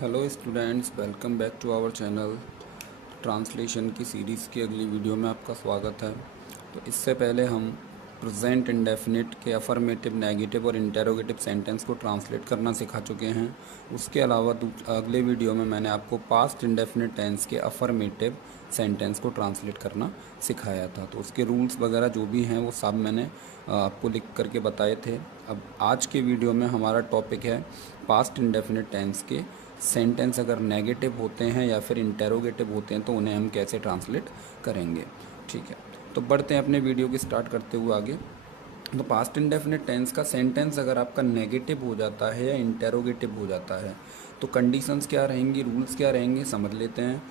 Hello students, welcome back to our channel. Translation की series की अगली वीडियो में आपका स्वागत है। तो इससे पहले हम प्रेजेंट इंडेफिनिट के अफर्मेटिव, नेगेटिव और इंटेरोगेटिव सेंटेंस को ट्रांसलेट करना सिखा चुके हैं। उसके अलावा अगले वीडियो में मैंने आपको पास्ट इंडेफिनिट टेंस के अफर्मेटिव सेंटेंस को ट्रांसलेट करना सिखाया था। तो उसके रूल्स वगैरह जो भी हैं वो सब मैंने आपको लिख करके बताए थे। अब आज के वीडियो में हमारा टॉपिक है पास्ट इंडेफिनिट टेंस के सेंटेंस अगर नेगेटिव होते हैं या फिर इंटेरोगेटिव होते हैं तो उन्हें हम कैसे ट्रांसलेट करेंगे। ठीक है, तो बढ़ते हैं अपने वीडियो की स्टार्ट करते हुए आगे। तो पास्ट इंडेफिनिट टेंस का सेंटेंस अगर आपका नेगेटिव हो जाता है या इंटेरोगेटिव हो जाता है तो कंडीशंस क्या रहेंगी, रूल्स क्या रहेंगे, समझ लेते हैं।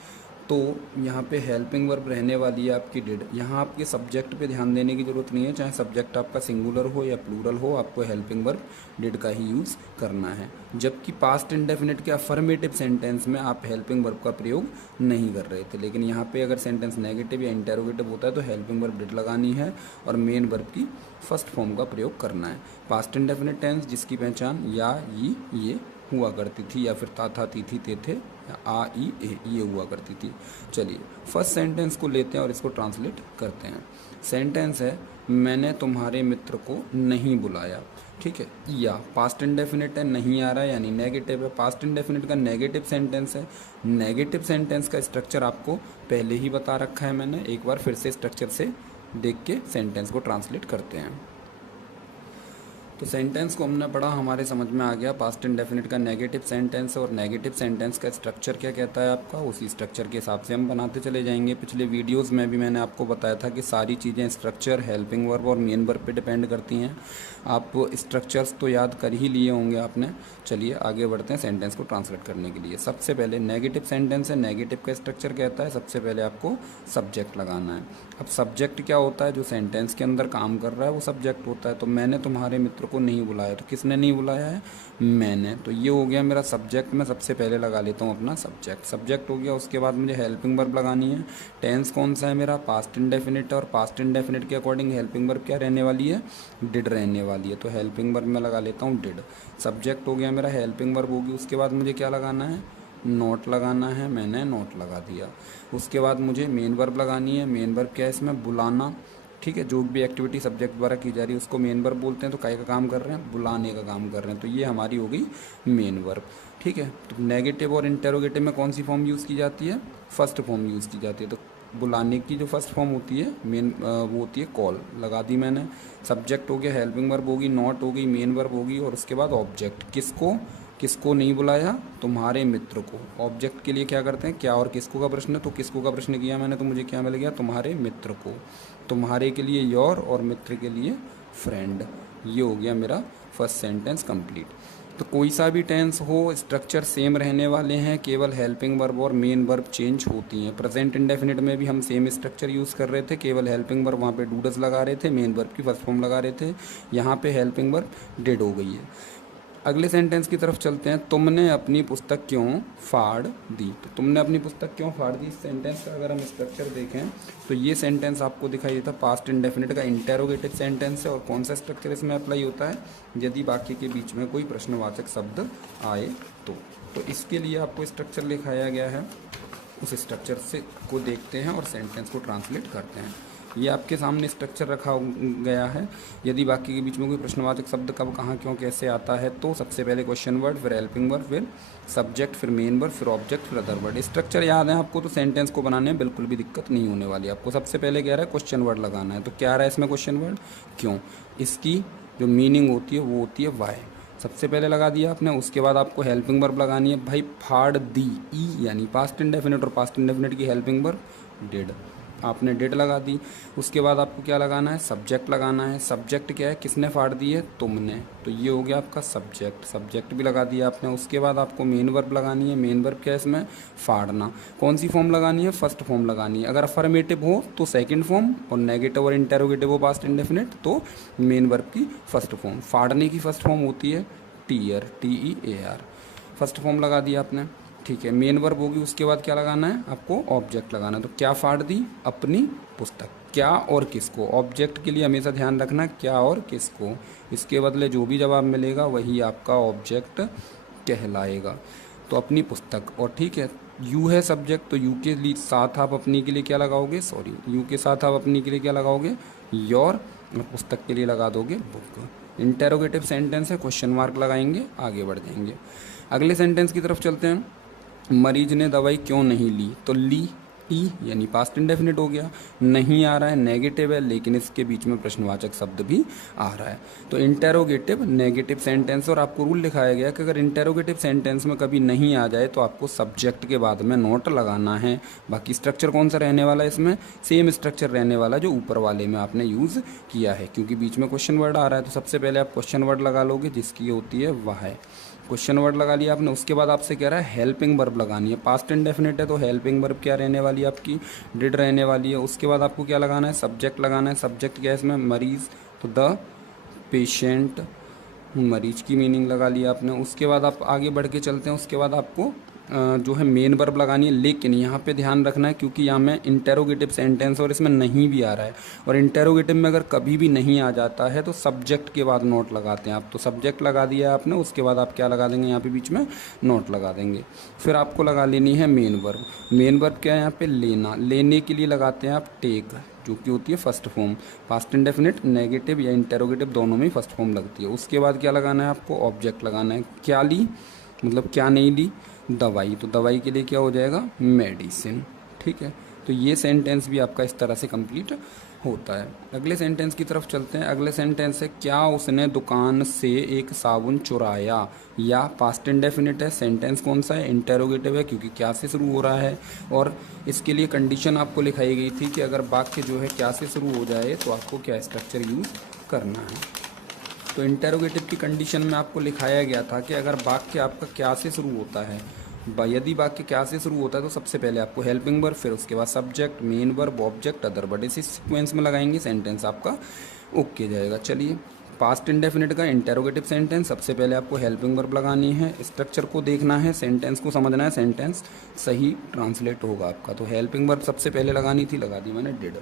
तो यहाँ पे हेल्पिंग वर्ब रहने वाली है आपकी डिड। यहाँ आपके सब्जेक्ट पे ध्यान देने की ज़रूरत नहीं है, चाहे सब्जेक्ट आपका सिंगुलर हो या प्लूरल हो, आपको हेल्पिंग वर्ब डिड का ही यूज़ करना है। जबकि पास्ट इंडेफिनिट के अफर्मेटिव सेंटेंस में आप हेल्पिंग वर्ब का प्रयोग नहीं कर रहे थे, लेकिन यहाँ पे अगर सेंटेंस नेगेटिव या इंटेरोगेटिव होता है तो हेल्पिंग वर्ब डिड लगानी है और मेन वर्ब की फर्स्ट फॉर्म का प्रयोग करना है। पास्ट इंडेफिनिट टेंस जिसकी पहचान या, ये हुआ करती थी या फिर था, ती थी, ते थे, आ, ई, ए, ये हुआ करती थी। चलिए फर्स्ट सेंटेंस को लेते हैं और इसको ट्रांसलेट करते हैं। सेंटेंस है, मैंने तुम्हारे मित्र को नहीं बुलाया। ठीक है, या पास्ट इंडेफिनिट है, नहीं आ रहा है यानी नेगेटिव है। पास्ट इंडेफिनिट का नेगेटिव सेंटेंस है। नेगेटिव सेंटेंस का स्ट्रक्चर आपको पहले ही बता रखा है मैंने, एक बार फिर से स्ट्रक्चर से देख के सेंटेंस को ट्रांसलेट करते हैं। तो सेंटेंस को हमने पढ़ा, हमारे समझ में आ गया पास्ट इंडेफिनिट का नेगेटिव सेंटेंस और नेगेटिव सेंटेंस का स्ट्रक्चर क्या कहता है आपका, उसी स्ट्रक्चर के हिसाब से हम बनाते चले जाएंगे। पिछले वीडियोस में भी मैंने आपको बताया था कि सारी चीज़ें स्ट्रक्चर, हेल्पिंग वर्ब और मेन वर्ब पे डिपेंड करती हैं। आप स्ट्रक्चर्स तो याद कर ही लिए होंगे आपने। चलिए आगे बढ़ते हैं सेंटेंस को ट्रांसलेट करने के लिए। सबसे पहले नेगेटिव सेंटेंस है, नेगेटिव का स्ट्रक्चर कहता है सबसे पहले आपको सब्जेक्ट लगाना है। अब सब्जेक्ट क्या होता है, जो सेंटेंस के अंदर काम कर रहा है वो सब्जेक्ट होता है। तो मैंने तुम्हारे मित्र को नहीं बुलाया, तो किसने नहीं बुलाया है, मैंने। तो ये हो गया मेरा सब्जेक्ट। मैं सबसे पहले लगा लेता हूँ अपना सब्जेक्ट। सब्जेक्ट हो गया, उसके बाद मुझे हेल्पिंग वर्ब लगानी है। टेंस कौन सा है मेरा, पास्ट इंडेफिनिट, और पास्ट इंडेफिनिट के अकॉर्डिंग हेल्पिंग वर्ब क्या रहने वाली है, डिड रहने वाली है। तो हेल्पिंग वर्ब में लगा लेता हूँ डिड। सब्जेक्ट हो गया मेरा, हेल्पिंग वर्ब होगी, उसके बाद मुझे क्या लगाना है, नोट लगाना है। मैंने नोट लगा दिया। उसके बाद मुझे मेन वर्ब लगानी है। मेन वर्ब क्या है इसमें, बुलाना। ठीक है, जो भी एक्टिविटी सब्जेक्ट द्वारा की जा रही है उसको मेन वर्ब बोलते हैं। तो काय का काम कर रहे हैं, बुलाने का काम कर रहे हैं। तो ये हमारी हो गई मेन वर्ब। ठीक है, तो नेगेटिव और इंटेरोगेटिव में कौन सी फॉर्म यूज़ की जाती है, फर्स्ट फॉर्म यूज़ की जाती है। तो बुलाने की जो फर्स्ट फॉर्म होती है मेन, वो होती है कॉल, लगा दी मैंने। सब्जेक्ट हो गया, हेल्पिंग वर्ब होगी, नॉट होगी, मेन वर्ब होगी, और उसके बाद ऑब्जेक्ट। किसको नहीं बुलाया, तुम्हारे मित्र को। ऑब्जेक्ट के लिए क्या करते हैं, क्या और किसको का प्रश्न है, तो किसको का प्रश्न किया मैंने, तो मुझे क्या मिल गया, तुम्हारे मित्र को। तुम्हारे के लिए योर और मित्र के लिए फ्रेंड। ये हो गया मेरा फर्स्ट सेंटेंस कंप्लीट। तो कोई सा भी टेंस हो, स्ट्रक्चर सेम रहने वाले हैं, केवल हेल्पिंग वर्ब और मेन वर्ब चेंज होती हैं। प्रेजेंट इंडेफिनिट में भी हम सेम स्ट्रक्चर यूज़ कर रहे थे, केवल हेल्पिंग वर्ब वहाँ पे डूडस लगा रहे थे, मेन वर्ब की फर्स्ट फॉर्म लगा रहे थे। यहाँ पे हेल्पिंग वर्ब डिड हो गई है। अगले सेंटेंस की तरफ चलते हैं। तुमने अपनी पुस्तक क्यों फाड़ दी। तो तुमने अपनी पुस्तक क्यों फाड़ दी, इस सेंटेंस का अगर हम स्ट्रक्चर देखें तो ये सेंटेंस आपको दिखाई देता है पास्ट इंडेफिनिट का इंटेरोगेटिव सेंटेंस है। और कौन सा स्ट्रक्चर इसमें अप्लाई होता है, यदि वाक्य के बीच में कोई प्रश्नवाचक शब्द आए तो इसके लिए आपको स्ट्रक्चर लिखाया गया है। उस स्ट्रक्चर से को देखते हैं और सेंटेंस को ट्रांसलेट करते हैं। ये आपके सामने स्ट्रक्चर रखा गया है। यदि वाक्य के बीच में कोई प्रश्नवाचक शब्द कब, कहाँ, क्यों, कैसे आता है तो सबसे पहले क्वेश्चन वर्ड, फिर हेल्पिंग वर्ब, फिर सब्जेक्ट, फिर मेन वर्ब, फिर ऑब्जेक्ट, फिर अदर वर्ड। स्ट्रक्चर याद है आपको तो सेंटेंस को बनाने में बिल्कुल भी दिक्कत नहीं होने वाली। आपको सबसे पहले कह रहा है क्वेश्चन वर्ड लगाना है। तो क्या आ रहा है इसमें क्वेश्चन वर्ड, क्यों। इसकी जो मीनिंग होती है वो होती है वाई। सबसे पहले लगा दिया आपने। उसके बाद आपको हेल्पिंग वर्ब लगानी है, भाई फाड़ दी, ई यानी पास्ट इंडेफिनिट, और पास्ट इंडेफिनिट की हेल्पिंग वर्ब डिड। आपने डिड लगा दी। उसके बाद आपको क्या लगाना है, सब्जेक्ट लगाना है। सब्जेक्ट क्या है, किसने फाड़ दी है, तुमने। तो ये हो गया आपका सब्जेक्ट, सब्जेक्ट भी लगा दिया आपने। उसके बाद आपको मेन वर्ब लगानी है। मेन वर्ब क्या है इसमें, फाड़ना। कौन सी फॉर्म लगानी है, फर्स्ट फॉर्म लगानी है। अगर अफर्मेटिव हो तो सेकंड फॉर्म, और नेगेटिव और इंटेरोगेटिव हो पास्ट इंडेफिनिट तो मेन वर्ब की फर्स्ट फॉर्म। फाड़ने की फर्स्ट फॉर्म होती है टीयर, TEAR। फर्स्ट फॉर्म लगा दिया आपने। ठीक है, मेन वर्ब होगी, उसके बाद क्या लगाना है आपको, ऑब्जेक्ट लगाना है। तो क्या फाड़ दी, अपनी पुस्तक। क्या और किसको, ऑब्जेक्ट के लिए हमेशा ध्यान रखना क्या और किसको। इसके बदले जो भी जवाब मिलेगा वही आपका ऑब्जेक्ट कहलाएगा। तो अपनी पुस्तक, और ठीक है यू है सब्जेक्ट, तो यू के लिए साथ आप अपनी के लिए क्या लगाओगे, सॉरी यू के साथ आप अपनी के लिए क्या लगाओगे, योर, और पुस्तक के लिए लगा दोगे बुक। इंटेरोगेटिव सेंटेंस है, क्वेश्चन मार्क लगाएंगे, आगे बढ़ जाएंगे। अगले सेंटेंस की तरफ चलते हैं। मरीज ने दवाई क्यों नहीं ली, तो ली ई यानी पास्ट इंडेफिनिट हो गया। नहीं आ रहा है, नेगेटिव है, लेकिन इसके बीच में प्रश्नवाचक शब्द भी आ रहा है, तो इंटेरोगेटिव नेगेटिव सेंटेंस। और आपको रूल लिखाया गया कि अगर इंटेरोगेटिव सेंटेंस में कभी नहीं आ जाए तो आपको सब्जेक्ट के बाद में नोट लगाना है। बाकी स्ट्रक्चर कौन सा रहने वाला है, इसमें सेम स्ट्रक्चर रहने वाला जो ऊपर वाले में आपने यूज़ किया है, क्योंकि बीच में क्वेश्चन वर्ड आ रहा है। तो सबसे पहले आप क्वेश्चन वर्ड लगा लोगे, जिसकी होती है वह है। क्वेश्चन वर्ड लगा लिया आपने, उसके बाद आपसे कह रहा है हेल्पिंग वर्ब लगानी है। पास्ट इंडेफिनिट है तो हेल्पिंग वर्ब क्या रहने वाली है आपकी, डिड रहने वाली है। उसके बाद आपको क्या लगाना है, सब्जेक्ट लगाना है। सब्जेक्ट क्या है इसमें, मरीज, तो द पेशेंट, मरीज की मीनिंग लगा लिया आपने। उसके बाद आप आगे बढ़ के चलते हैं। उसके बाद आपको जो है मेन वर्ब लगानी है, लेकिन यहाँ पे ध्यान रखना है क्योंकि यहाँ में इंटेरोगेटिव सेंटेंस और इसमें नहीं भी आ रहा है, और इंटेरोगेटिव में अगर कभी भी नहीं आ जाता है तो सब्जेक्ट के बाद नोट लगाते हैं आप। तो सब्जेक्ट लगा दिया आपने, उसके बाद आप क्या लगा देंगे, यहाँ पे बीच में नोट लगा देंगे। फिर आपको लगा लेनी है मेन वर्ब। मेन वर्ब क्या है यहाँ पे, लेना, लेने के लिए लगाते हैं आप टेक, जो कि होती है first form. Past indefinite negative या इंटेरोगेटिव दोनों में फर्स्ट फॉर्म लगती है। उसके बाद क्या लगाना है आपको, ऑब्जेक्ट लगाना है। क्या ली मतलब क्या नहीं ली, दवाई, तो दवाई के लिए क्या हो जाएगा, मेडिसिन। ठीक है, तो ये सेंटेंस भी आपका इस तरह से कंप्लीट होता है। अगले सेंटेंस की तरफ चलते हैं। अगले सेंटेंस है, क्या उसने दुकान से एक साबुन चुराया, या पास्ट इंडेफिनिट है। सेंटेंस कौन सा है, इंटेरोगेटिव है, क्योंकि क्या से शुरू हो रहा है, और इसके लिए कंडीशन आपको लिखाई गई थी कि अगर वाक्य जो है क्या से शुरू हो जाए तो आपको क्या स्ट्रक्चर यूज़ करना है। तो इंटेरोगेटिव की कंडीशन में आपको लिखाया गया था कि अगर वाक्य आपका क्या से शुरू होता है, यदि वाक्य क्या से शुरू होता है तो सबसे पहले आपको हेल्पिंग वर्ब, फिर उसके बाद subject, main verb, object, other verb, इसी सीक्वेंस में लगाएंगे, सेंटेंस आपका ओके जाएगा। चलिए, पास्ट इंडेफिनिट का इंटेरोगेटिव सेंटेंस, सबसे पहले आपको हेल्पिंग वर्ब लगानी है, स्ट्रक्चर को देखना है, सेंटेंस को समझना है, सेंटेंस सही ट्रांसलेट होगा आपका। तो हेल्पिंग वर्ब सबसे पहले लगानी थी, लगा दी मैंने डिड,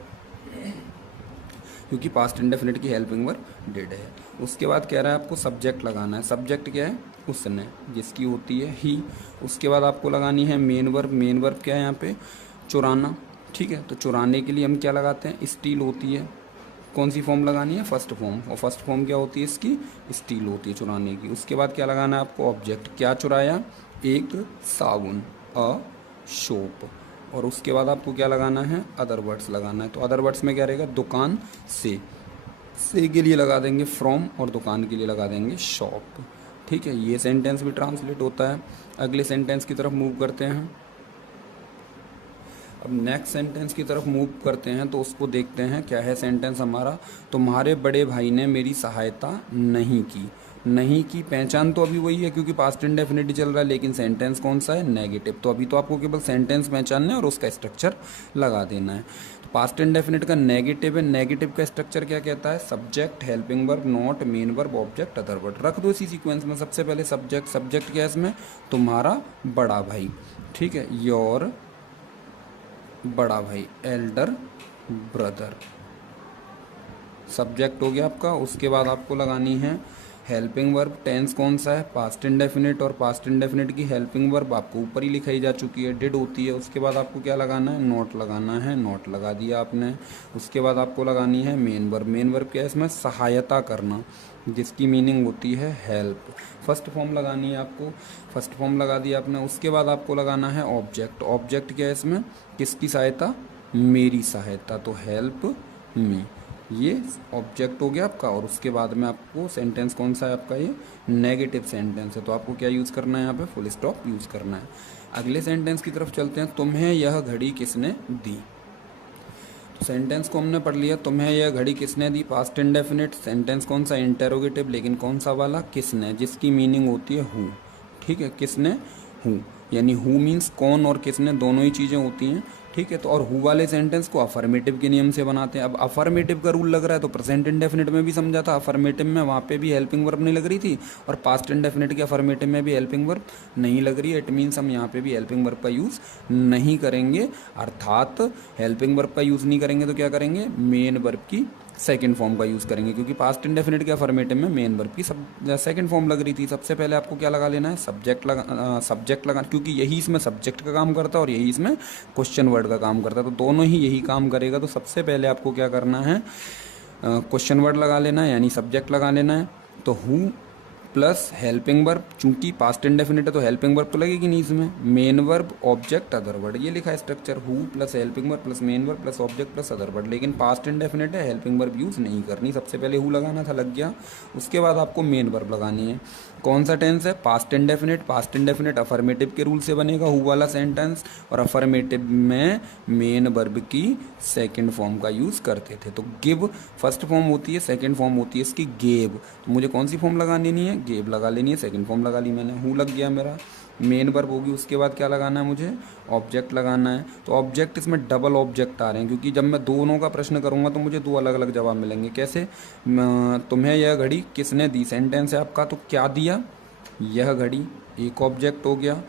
क्योंकि पास्ट इंडेफिनिट की हेल्पिंग वर्ब डिड है। उसके बाद कह रहा है आपको सब्जेक्ट लगाना है। सब्जेक्ट क्या है, उसने, जिसकी होती है ही। उसके बाद आपको लगानी है मेन वर्ब। मेन वर्ब क्या है यहाँ पे, चुराना। ठीक है, तो चुराने के लिए हम क्या लगाते हैं, स्टील होती है। कौन सी फॉर्म लगानी है, फर्स्ट फॉर्म, और फर्स्ट फॉर्म क्या होती है इसकी, स्टील होती है चुराने की। उसके बाद क्या लगाना है आपको, ऑब्जेक्ट, क्या चुराया, एक साबुन, अ शोप। और उसके बाद आपको क्या लगाना है, अदर वर्ड्स लगाना है। तो अदर वर्ड्स में क्या रहेगा, दुकान से के लिए लगा देंगे फ्रॉम, और दुकान के लिए लगा देंगे शॉप। ठीक है, ये सेंटेंस भी ट्रांसलेट होता है। अगले सेंटेंस की तरफ मूव करते हैं। अब नेक्स्ट सेंटेंस की तरफ मूव करते हैं तो उसको देखते हैं क्या है सेंटेंस हमारा। तुम्हारे बड़े भाई ने मेरी सहायता नहीं की। नहीं की पहचान तो अभी वही है क्योंकि पास्ट इंडेफिनिट चल रहा है, लेकिन सेंटेंस कौन सा है, नेगेटिव। तो अभी तो आपको केवल सेंटेंस पहचानना है और उसका स्ट्रक्चर लगा देना है। तो पास्ट इंडेफिनिट का नेगेटिव है, नेगेटिव का स्ट्रक्चर क्या कहता है, subject, helping verb, not, main verb, object, other verb. रख दो इसी सीक्वेंस में। सबसे पहले सब्जेक्ट, सब्जेक्ट क्या है इसमें, तुम्हारा बड़ा भाई। ठीक है, योर बड़ा भाई, एल्डर ब्रदर, सब्जेक्ट हो गया आपका। उसके बाद आपको लगानी है हेल्पिंग वर्ब। टेंस कौन सा है, पास्ट इंडेफिनिट, और पास्ट इंडेफिनिट की हेल्पिंग वर्ब आपको ऊपर ही लिखाई जा चुकी है, डिड होती है। उसके बाद आपको क्या लगाना है, नोट लगाना है, नोट लगा दिया आपने। उसके बाद आपको लगानी है मेन वर्ब। मेन वर्ब क्या है इसमें, सहायता करना, जिसकी मीनिंग होती है हेल्प। फर्स्ट फॉर्म लगानी है आपको, फर्स्ट फॉर्म लगा दिया आपने। उसके बाद आपको लगाना है ऑब्जेक्ट। ऑब्जेक्ट क्या है इसमें, किसकी सहायता, मेरी सहायता, तो हेल्प मी, ये ऑब्जेक्ट हो गया आपका। और उसके बाद में आपको सेंटेंस कौन सा है आपका, ये नेगेटिव सेंटेंस है, तो आपको क्या यूज़ करना है यहाँ पे, फुल स्टॉप यूज़ करना है। अगले सेंटेंस की तरफ चलते हैं। तुम्हें यह घड़ी किसने दी। तो सेंटेंस को हमने पढ़ लिया, तुम्हें यह घड़ी किसने दी, पास्ट इंडेफिनिट। सेंटेंस कौन सा, इंटेरोगेटिव, लेकिन कौन सा वाला, किसने, जिसकी मीनिंग होती है हु। ठीक है, किसने, हु, यानी हु मीन्स कौन और किसने, दोनों ही चीज़ें होती हैं। ठीक है, तो और हु वाले सेंटेंस को अफर्मेटिव के नियम से बनाते हैं। अब अफर्मेटिव का रूल लग रहा है तो प्रेजेंट इंडेफिनिट में भी समझा था, अफर्मेटिव में वहाँ पे भी हेल्पिंग वर्ब नहीं लग रही थी, और पास्ट इंडेफिनिट के अफर्मेटिव में भी हेल्पिंग वर्ब नहीं लग रही है। इट मीन्स हम यहाँ पे भी हेल्पिंग वर्ब का यूज़ नहीं करेंगे, अर्थात हेल्पिंग वर्ब का यूज़ नहीं करेंगे तो क्या करेंगे, मेन वर्ब की सेकंड फॉर्म का यूज़ करेंगे, क्योंकि पास्ट इंडेफिनिट के अफर्मेटिव में मेन वर्ब की सेकंड फॉर्म लग रही थी। सबसे पहले आपको क्या लगा लेना है, सब्जेक्ट लगा, क्योंकि यही इसमें सब्जेक्ट का काम करता है और यही इसमें क्वेश्चन वर्ड का काम करता है, तो दोनों ही यही काम करेगा। तो सबसे पहले आपको क्या करना है, क्वेश्चन वर्ड लगा लेना है, यानी सब्जेक्ट लगा लेना है। तो हु प्लस हेल्पिंग वर्ब, चूंकि पास्ट इंडेफिनिट है तो हेल्पिंग वर्ब तो लगेगी नहीं इसमें, main verb object other word, ये लिखा है structure, who plus helping verb plus main verb plus object plus other word. लेकिन पास्ट इंडेफिनिट है, हेल्पिंग वर्ब यूज़ नहीं करनी, सबसे पहले हु लगाना था, लग गया। उसके बाद आपको मेन वर्ब लगानी है। कौन सा टेंस है, past indefinite. Past indefinite affirmative के रूल से बनेगा हु वाला सेंटेंस, और अफर्मेटिव में मेन वर्ब की सेकंड फॉर्म का यूज़ करते थे। तो गिव फर्स्ट फॉर्म होती है, सेकंड फॉर्म होती है इसकी गेव। तो मुझे कौन सी फॉर्म लगा लेनी है, गेव लगा लेनी है। सेकंड फॉर्म लगा ली मैंने, हु लग गया मेरा, मेन वर्ब होगी। उसके बाद क्या लगाना है मुझे, ऑब्जेक्ट लगाना है। तो ऑब्जेक्ट इसमें डबल ऑब्जेक्ट आ रहे हैं, क्योंकि जब मैं दोनों का प्रश्न करूंगा तो मुझे दो अलग अलग जवाब मिलेंगे। कैसे, तुम्हें यह घड़ी किसने दी, सेंटेंस है आपका, तो क्या दिया, यह घड़ी, एक ऑब्जेक्ट हो गया,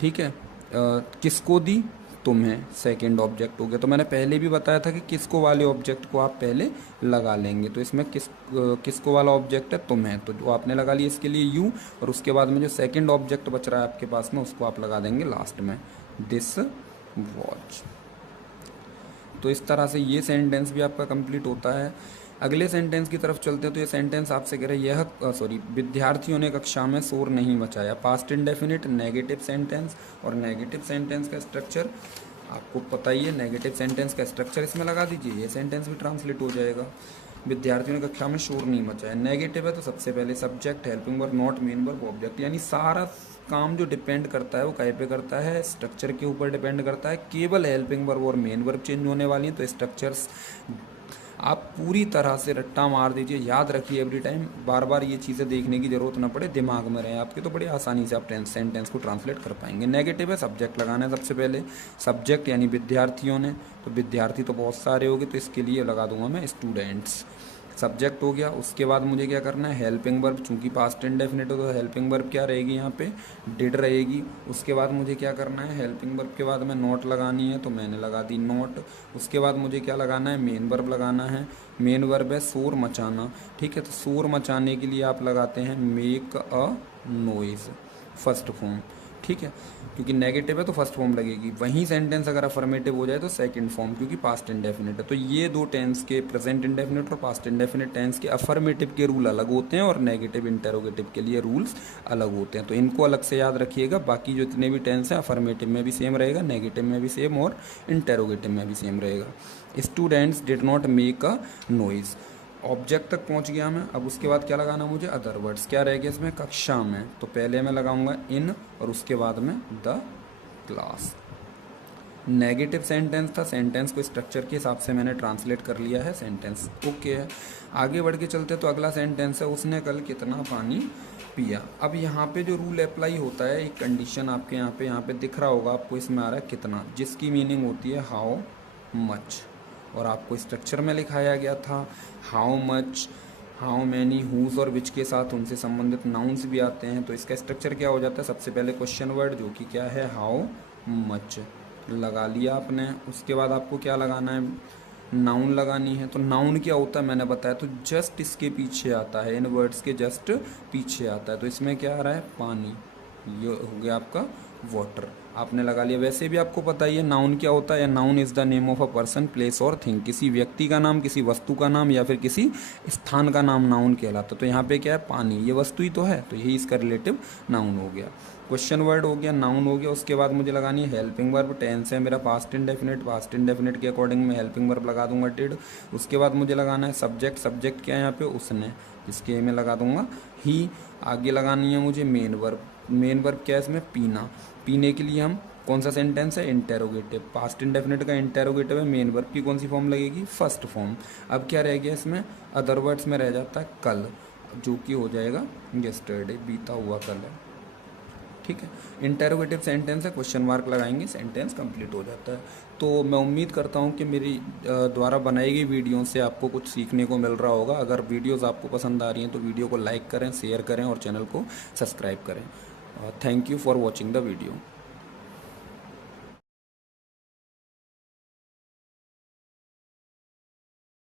ठीक है। किसको दी, तुम्हें, सेकंड ऑब्जेक्ट हो गया। तो मैंने पहले भी बताया था कि किसको वाले ऑब्जेक्ट को आप पहले लगा लेंगे, तो इसमें किसको वाला ऑब्जेक्ट है, तुम्हें, तो जो आपने लगा लिया इसके लिए यू, और उसके बाद में जो सेकंड ऑब्जेक्ट बच रहा है आपके पास में उसको आप लगा देंगे लास्ट में, दिस वॉच। तो इस तरह से ये सेंटेंस भी आपका कंप्लीट होता है। अगले सेंटेंस की तरफ चलते हैं। तो ये सेंटेंस आपसे कह रहे हैं, विद्यार्थियों ने कक्षा में शोर नहीं मचाया। पास्ट इंडेफिनिट नेगेटिव सेंटेंस, और नेगेटिव सेंटेंस का स्ट्रक्चर आपको पता ही है, नेगेटिव सेंटेंस का स्ट्रक्चर इसमें लगा दीजिए, ये सेंटेंस भी ट्रांसलेट हो जाएगा। विद्यार्थियों ने कक्षा में शोर नहीं मचाया, नेगेटिव है तो सबसे पहले subject, helping verb, not main verb, object, यानी सारा काम जो डिपेंड करता है वो कहीं पे करता है, स्ट्रक्चर के ऊपर डिपेंड करता है। केवल हेल्पिंग वर्ब और मेन वर्ब चेंज होने वाली है, तो स्ट्रक्चर्स आप पूरी तरह से रट्टा मार दीजिए, याद रखिए एवरी टाइम, बार बार ये चीज़ें देखने की जरूरत ना पड़े, दिमाग में रहे आपके, तो बड़ी आसानी से आप सेंटेंस को ट्रांसलेट कर पाएंगे। नेगेटिव है, सब्जेक्ट लगाना है सबसे पहले, सब्जेक्ट यानी विद्यार्थियों ने, तो विद्यार्थी तो बहुत सारे हो गए, तो इसके लिए लगा दूंगा मैं स्टूडेंट्स, सब्जेक्ट हो गया। उसके बाद मुझे क्या करना है, हेल्पिंग वर्ब, चूंकि पास्ट इंडेफिनिट हो तो हेल्पिंग वर्ब क्या रहेगी यहाँ पे, डिड रहेगी। उसके बाद मुझे क्या करना है, हेल्पिंग वर्ब के बाद में नॉट लगानी है, तो मैंने लगा दी नॉट। उसके बाद मुझे क्या लगाना है, मेन वर्ब लगाना है। मेन वर्ब है शोर मचाना, ठीक है। तो शोर मचाने के लिए आप लगाते हैं make a noise, first form, ठीक है, क्योंकि नेगेटिव है तो फर्स्ट फॉर्म लगेगी। वहीं सेंटेंस अगर अफर्मेटिव हो जाए तो सेकंड फॉर्म, क्योंकि पास्ट इंडेफिनिट है। तो ये दो टेंस के, प्रेजेंट इंडेफिनिट और पास्ट इंडेफिनिट टेंस के अफर्मेटिव के रूल अलग होते हैं और नेगेटिव इंटेरोगेटिव के लिए रूल्स अलग होते हैं, तो इनको अलग से याद रखिएगा। बाकी जो इतने भी टेंस हैं अफर्मेटिव में भी सेम रहेगा, नेगेटिव में भी सेम और इंटेरोगेटिव में भी सेम रहेगा। Students did not make a noise, object तक पहुंच गया मैं। अब उसके बाद क्या लगाना मुझे, अदर वर्ड्स, क्या रह गया इसमें, कक्षा में, तो पहले मैं लगाऊंगा इन और उसके बाद में द क्लास। नेगेटिव सेंटेंस था, सेंटेंस को स्ट्रक्चर के हिसाब से मैंने ट्रांसलेट कर लिया है, सेंटेंस ओके है। आगे बढ़ के चलते तो अगला सेंटेंस है, उसने कल कितना पानी पिया। अब यहाँ पे जो रूल अप्लाई होता है, एक कंडीशन आपके यहाँ पे दिख रहा होगा आपको, इसमें आ रहा है कितना, जिसकी मीनिंग होती है हाउ मच, और आपको स्ट्रक्चर में लिखाया गया था how much, how many, whose और विच के साथ उनसे संबंधित नाउन्स भी आते हैं। तो इसका स्ट्रक्चर क्या हो जाता है, सबसे पहले क्वेश्चन वर्ड जो कि क्या है, हाउ मच, लगा लिया आपने। उसके बाद आपको क्या लगाना है, नाउन लगानी है। तो नाउन क्या होता है मैंने बताया, तो जस्ट इसके पीछे आता है, इन वर्ड्स के जस्ट पीछे आता है। तो इसमें क्या आ रहा है, पानी, ये हो गया आपका वाटर, आपने लगा लिया। वैसे भी आपको पता ही है नाउन क्या होता है, noun is the name of a person, place और थिंग, किसी व्यक्ति का नाम, किसी वस्तु का नाम या फिर किसी स्थान का नाम नाउन कहलाता है। तो यहाँ पे क्या है, पानी, ये वस्तु ही तो है, तो यही इसका रिलेटिव नाउन हो गया। क्वेश्चन वर्ड हो गया, नाउन हो गया। उसके बाद मुझे लगानी है हेल्पिंग वर्ब, टेंस है मेरा पास्ट इंडेफिनिट, पास्ट इंडेफिनिट के अकॉर्डिंग मैं हेल्पिंग वर्ब लगा दूंगा डिड। उसके बाद मुझे लगाना है सब्जेक्ट, सब्जेक्ट क्या है यहाँ पे, उसने, जिसके मैं लगा दूंगा ही। आगे लगानी है मुझे मेन वर्ब, मेन वर्ब क्या है इसमें, पीना, पीने के लिए हम कौन सा सेंटेंस है, इंटेरोगेटिव, पास्ट इंडेफिनिट का इंटेरोगेटिव है, मेन वर्ब की कौन सी फॉर्म लगेगी, फर्स्ट फॉर्म। अब क्या रह गया इसमें, अदर वर्ड्स में रह जाता है कल, जो कि हो जाएगा यस्टरडे, बीता हुआ कल है, ठीक है। इंटेरोगेटिव सेंटेंस है, क्वेश्चन मार्क लगाएंगे, सेंटेंस कंप्लीट हो जाता है। तो मैं उम्मीद करता हूँ कि मेरी द्वारा बनाई गई वीडियो से आपको कुछ सीखने को मिल रहा होगा। अगर वीडियोस आपको पसंद आ रही हैं तो वीडियो को लाइक करें, शेयर करें और चैनल को सब्सक्राइब करें। Thank you for watching the video.